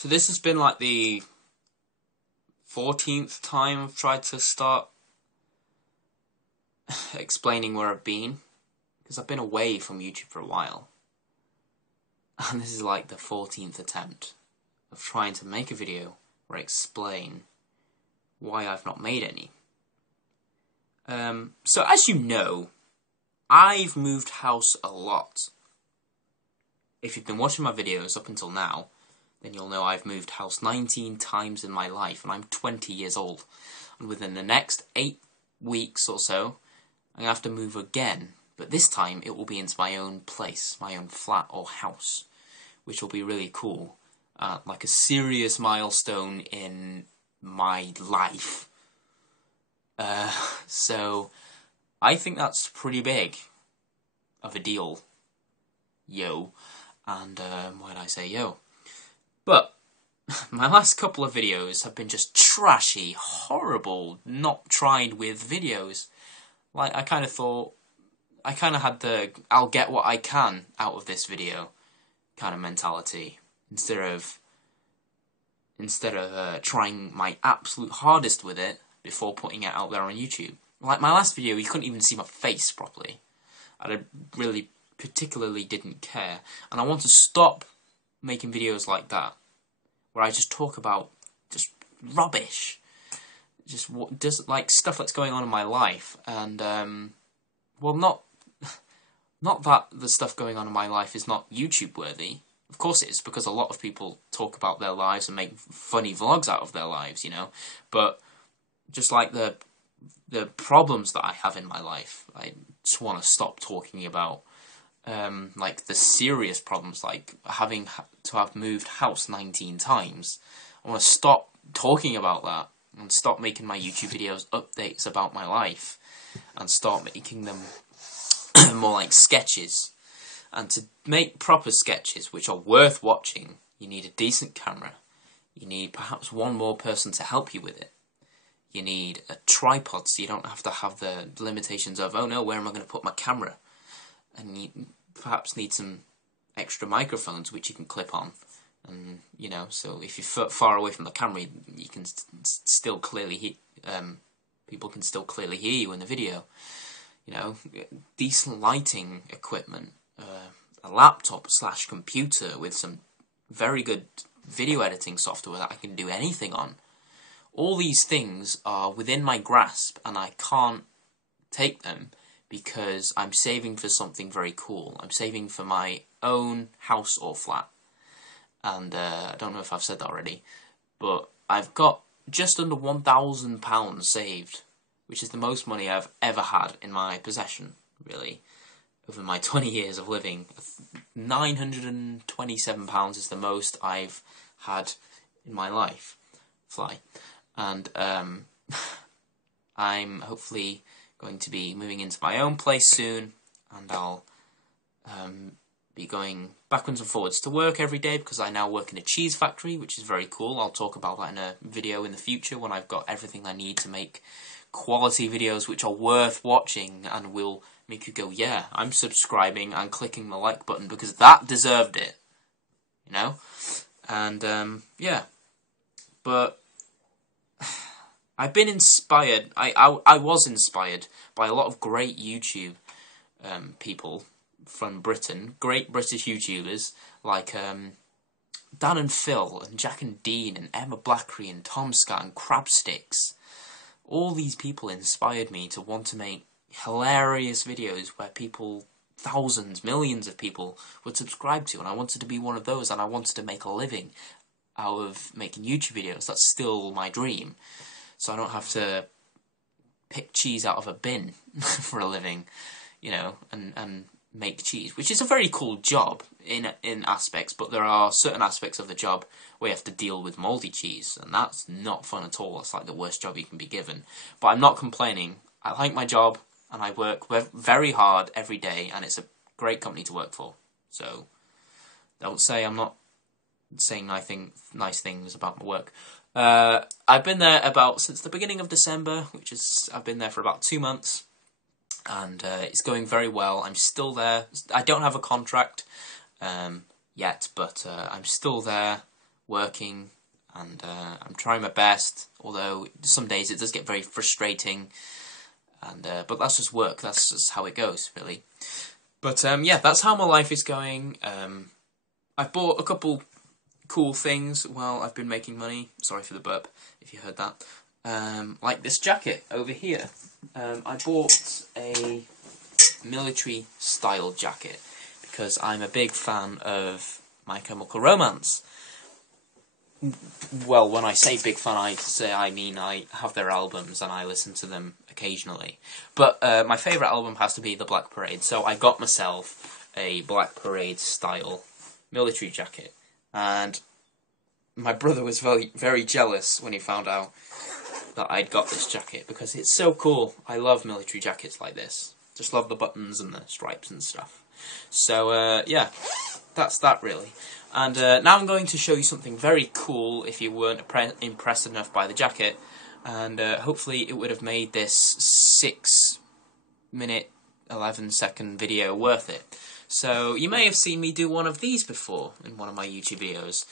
So this has been like the 14th time I've tried to start explaining where I've been, because I've been away from YouTube for a while. And this is like the 14th attempt of trying to make a video where I explain why I've not made any. So as you know, I've moved house a lot. If you've been watching my videos up until now, then you'll know I've moved house 19 times in my life, and I'm 20 years old. And within the next 8 weeks or so, I'm going to have to move again. But this time, it will be into my own place, my own flat or house, which will be really cool. Like a serious milestone in my life. So, I think that's pretty big of a deal. Yo. And, why did I say yo? But, my last couple of videos have been just trashy, horrible, not tried with videos. Like, I kind of thought, I kind of had the I'll get what I can out of this video kind of mentality, instead of trying my absolute hardest with it before putting it out there on YouTube. Like my last video, you couldn't even see my face properly. I really particularly didn't care, and I want to stop making videos like that, where I just talk about just rubbish, just like stuff that's going on in my life, and well, not that the stuff going on in my life is not YouTube worthy. Of course it is, because a lot of people talk about their lives and make funny vlogs out of their lives, you know. But just like the problems that I have in my life, I just want to stop talking about like the serious problems, like having to have moved house 19 times. I want to stop talking about that and stop making my YouTube videos updates about my life and start making them more like sketches. And to make proper sketches which are worth watching, you need a decent camera. You need perhaps one more person to help you with it. You need a tripod so you don't have to have the limitations of, oh no, where am I going to put my camera? And you perhaps need some extra microphones which you can clip on. And, you know, so if you're far away from the camera, you can still clearly hear, people can still clearly hear you in the video. You know, decent lighting equipment, a laptop / computer with some very good video editing software that I can do anything on. All these things are within my grasp, and I can't take them because I'm saving for something very cool. I'm saving for my own house or flat. And I don't know if I've said that already, but I've got just under £1,000 saved, which is the most money I've ever had in my possession, really, over my 20 years of living. £927 is the most I've had in my life. Fly. And I'm hopefully going to be moving into my own place soon, and I'll be going backwards and forwards to work every day, because I now work in a cheese factory, which is very cool. I'll talk about that in a video in the future when I've got everything I need to make quality videos which are worth watching and will make you go, yeah, I'm subscribing and clicking the like button because that deserved it, you know? And yeah, but I've been inspired, I was inspired by a lot of great YouTube people from Britain, great British YouTubers like Dan and Phil and Jack and Dean and Emma Blackery and Tom Scott and Crabsticks. All these people inspired me to want to make hilarious videos where people, thousands, millions of people would subscribe to, and I wanted to be one of those, and I wanted to make a living out of making YouTube videos. That's still my dream. So I don't have to pick cheese out of a bin for a living, you know, and make cheese, which is a very cool job in aspects, but there are certain aspects of the job where you have to deal with mouldy cheese, and that's not fun at all. It's like the worst job you can be given. But I'm not complaining. I like my job, and I work very hard every day, and it's a great company to work for. So don't say I'm not saying nice things about my work. I've been there since the beginning of December, which is, I've been there for about 2 months. And it's going very well. I'm still there. I don't have a contract yet, but I'm still there working, and I'm trying my best, although some days it does get very frustrating, and but that's just work, that's just how it goes, really. But yeah, that's how my life is going. I've bought a couple cool things while I've been making money. Sorry for the burp, if you heard that. Like this jacket over here. I bought a military style jacket because I'm a big fan of My Chemical Romance. Well, when I say big fan, I mean I have their albums and I listen to them occasionally. But my favourite album has to be The Black Parade, so I got myself a Black Parade style military jacket. And my brother was very, very jealous when he found out that I'd got this jacket, because it's so cool. I love military jackets like this. Just love the buttons and the stripes and stuff. So, yeah, that's that really. And now I'm going to show you something very cool if you weren't impressed enough by the jacket. And hopefully it would have made this 6-minute, 11-second video worth it. So, you may have seen me do one of these before in one of my YouTube videos.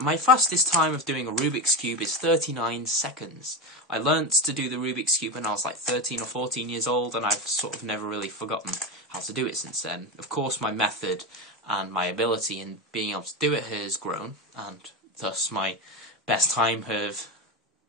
My fastest time of doing a Rubik's Cube is 39 seconds. I learnt to do the Rubik's Cube when I was like 13 or 14 years old, and I've sort of never really forgotten how to do it since then. Of course, my method and my ability in being able to do it has grown, and thus my best time have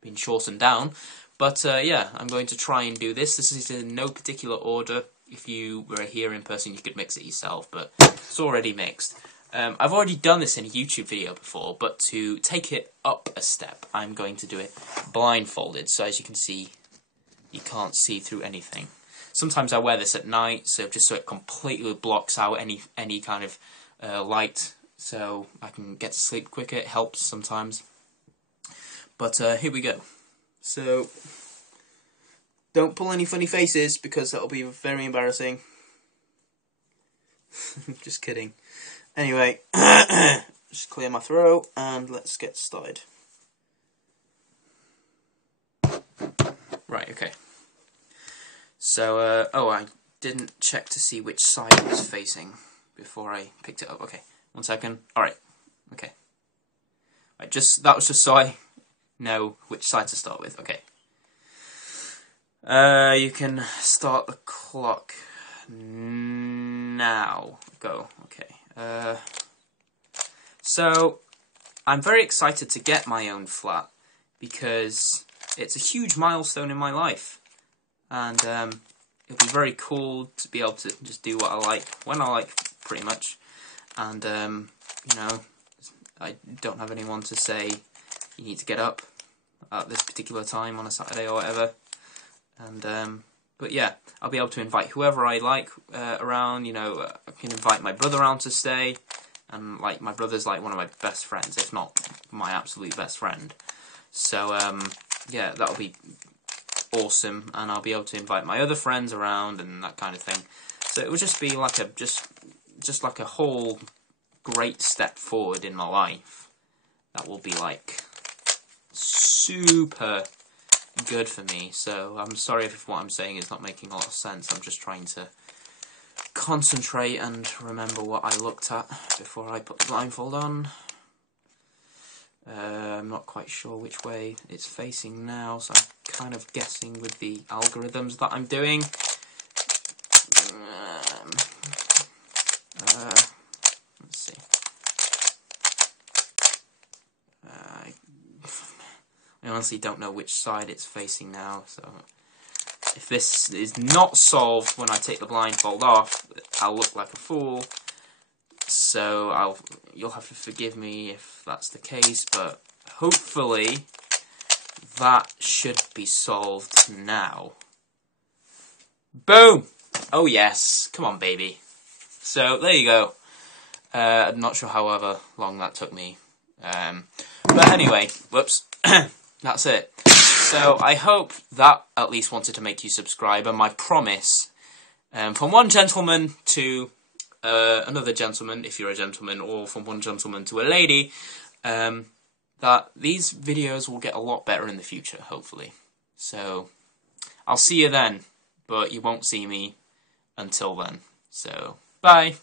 been shortened down. But yeah, I'm going to try and do this. This is in no particular order. If you were here in person, you could mix it yourself, but it's already mixed. I've already done this in a YouTube video before, but to take it up a step, I'm going to do it blindfolded. So as you can see, you can't see through anything. Sometimes I wear this at night, so just so it completely blocks out any kind of light, so I can get to sleep quicker. It helps sometimes. But here we go. So don't pull any funny faces, because that'll be very embarrassing. Just kidding. Anyway, just clear my throat and let's get started. Right, okay. So, oh, I didn't check to see which side it was facing before I picked it up. Okay, 1 second. Alright, okay. Right, that was just so I know which side to start with. Okay. You can start the clock now. Go, okay. So, I'm very excited to get my own flat, because it's a huge milestone in my life, and it'll be very cool to be able to just do what I like, when I like, pretty much, and, you know, I don't have anyone to say, you need to get up at this particular time on a Saturday or whatever, and, but yeah, I'll be able to invite whoever I like around, you know, I can invite my brother around to stay, and like my brother's like one of my best friends, if not my absolute best friend. So yeah, that'll be awesome, and I'll be able to invite my other friends around and that kind of thing. So it will just be like a just like a whole great step forward in my life. That will be like super good for me. So I'm sorry if what I'm saying is not making a lot of sense. I'm just trying to concentrate and remember what I looked at before I put the blindfold on. I'm not quite sure which way it's facing now, so I'm kind of guessing with the algorithms that I'm doing. Let's see. I honestly don't know which side it's facing now, so if this is not solved when I take the blindfold off, I'll look like a fool. So you'll have to forgive me if that's the case, but hopefully that should be solved now. Boom! Oh yes, come on baby. So there you go. I'm not sure however long that took me. But anyway, whoops, that's it. So I hope that at least wanted to make you subscribe, and my promise, from one gentleman to another gentleman, if you're a gentleman, or from one gentleman to a lady, that these videos will get a lot better in the future, hopefully. So I'll see you then, but you won't see me until then. So bye!